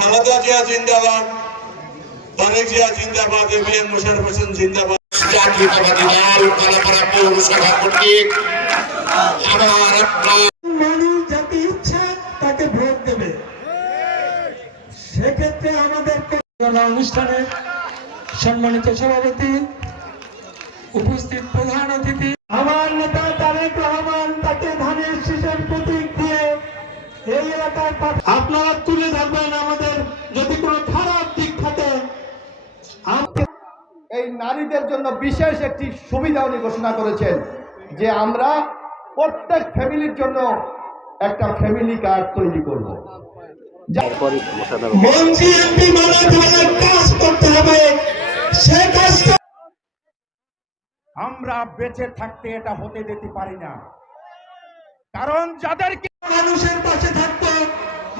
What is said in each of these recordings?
খালেদা জিয়া জিন্দাবাদ তারেক জিয়া জিন্দাবাদ মোশারফ হোসেন জিন্দাবাদ। জাতীয়তাবাদী দল কলাপাড়া পৌরসভা কর্তৃক আমার মানুষ যাকে ইচ্ছা তাকে ভোট দেবে। সেক্ষেত্রে আমাদের অনুষ্ঠানে সম্মানিত সভাপতি উপস্থিত প্রধান অতিথি আমার নেতা তারেক রহমান তাকে ধানের শীষের প্রতীক দিয়ে এই এলাকায় আপনারা তুলে ধরবেন এই নারীদের জন্য বিশেষ একটি সুবিধা উনি ঘোষণা করেছেন যে আমরা প্রত্যেক ফ্যামিলির জন্য একটা ফ্যামিলি কার্ড তৈরি করব। আমরা বেঁচে থাকতে এটা হতে দিতে পারি না। কারণ যাদেরকে মানুষের পাশে থাকব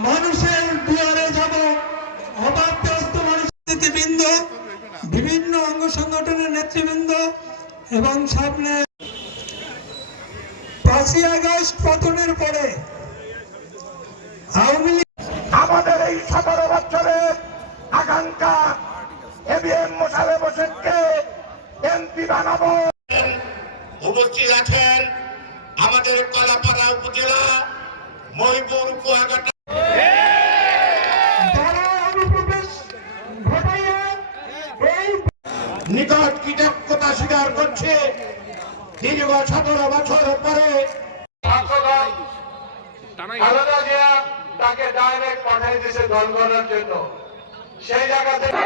মানুষের দুয়ারে যাব অভাবগ্রস্ত মানুষ নেতৃবৃন্দ বিভিন্ন অঙ্গ সংগঠনের নেতৃবৃন্দ এবং সামনে পাঁচই আগস্ট পতনের পরে আওয়ামী লীগ আমাদের এই সতেরো বছরের আকাঙ্ক্ষা এবিএম মোশালে হোসেনকে এমপি বানাবো। উপস্থিত আছেন আমাদের কলাপাড়া উপজেলা মহিপুর কুয়াকাটা নিকট কৃতজ্ঞতা স্বীকার করছে দীর্ঘ সতেরো বছর পরে খালেদা জিয়া তাকে ডাইরেক্ট পাঠিয়ে দিয়েছে দল করার জন্য সেই জায়গা থেকে